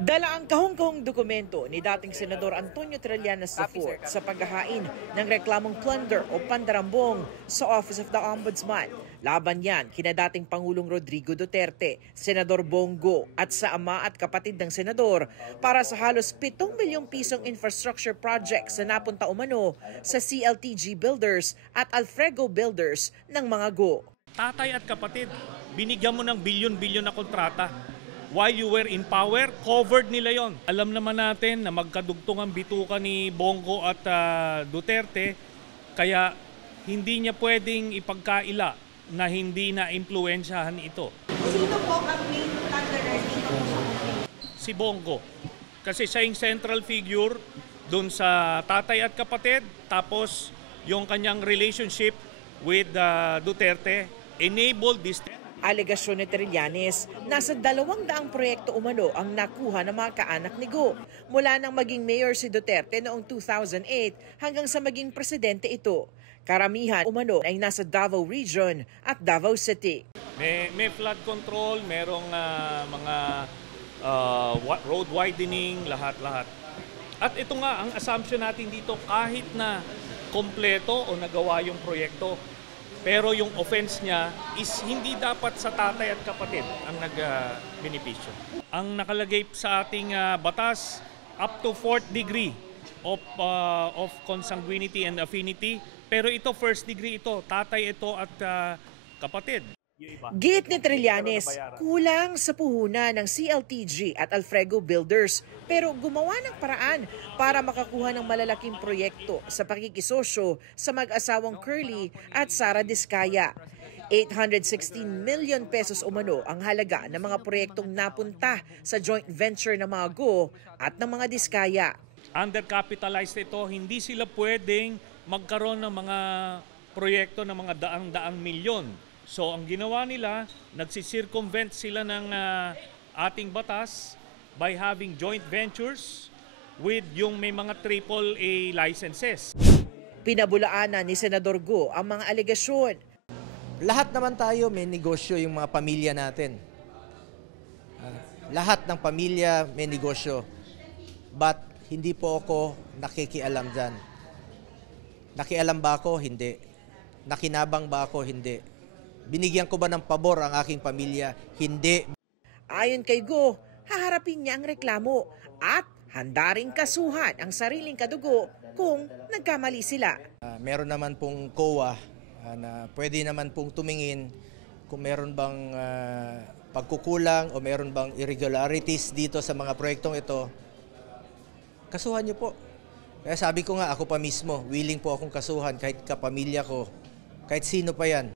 Dala ang kahong-kahong dokumento ni dating Senador Antonio Trillanes IV sa paghahain ng reklamong plunder o pandarambong sa Office of the Ombudsman. Laban yan kina dating Pangulong Rodrigo Duterte, Senador Bongo at sa ama at kapatid ng senador para sa halos 7 milyong pisong infrastructure projects na napunta umano sa CLTG Builders at Alfrego Builders ng mga go. Tatay at kapatid, binigyan mo ng bilyon-bilyon na kontrata. While you were in power, covered nila yon. Alam naman natin na magkadugtong ang bituka ni Bongo at Duterte, kaya hindi niya pwedeng ipagkaila na hindi na-impluensyahan ito. Sino po ang main plunderer dito po sa office? Si Bongo. Kasi siya yung central figure doon sa tatay at kapatid, tapos yung kanyang relationship with Duterte enabled this. Alegasyon ni Trillanes, nasa 200 proyekto umano ang nakuha ng mga kaanak ni Go. Mula nang maging mayor si Duterte noong 2008 hanggang sa maging presidente ito. Karamihan umano ay nasa Davao Region at Davao City. May flood control, merong mga road widening, lahat-lahat. At ito nga, ang assumption natin dito, kahit na kompleto o nagawa yung proyekto, pero yung offense niya is hindi dapat sa tatay at kapatid ang nag-benepisyo. Ang nakalagay sa ating batas, up to 4th degree of consanguinity and affinity. Pero ito, 1st degree ito, tatay ito at kapatid. Git ni Trillanes, kulang sa puhunan ng CLTG at Alfrego Builders pero gumawa ng paraan para makakuha ng malalaking proyekto sa pakikisosyo sa mag-asawang Curly at Sara Diskaya. 816 million pesos umano ang halaga ng mga proyektong napunta sa joint venture ng mga Go at ng mga Diskaya. Undercapitalized ito, hindi sila pwedeng magkaroon ng mga proyekto ng mga daang-daang milyon. So ang ginawa nila, nagsisircumvent sila ng ating batas by having joint ventures with yung may mga AAA licenses. Pinabulaanan ni Senador Go ang mga alegasyon. Lahat naman tayo may negosyo yung mga pamilya natin. Lahat ng pamilya may negosyo. But hindi po ako nakikialam dyan. Nakialam ba ako? Hindi. Nakinabang ba ako? Hindi. Binigyan ko ba ng pabor ang aking pamilya? Hindi. Ayon kay Go, haharapin niya ang reklamo at handa ring kasuhan ang sariling kadugo kung nagkamali sila. Meron naman pong COA na pwede naman pong tumingin kung meron bang pagkukulang o meron bang irregularities dito sa mga proyektong ito. Kasuhan niyo po. Kaya sabi ko nga, ako pa mismo, willing po akong kasuhan kahit kapamilya ko, kahit sino pa yan.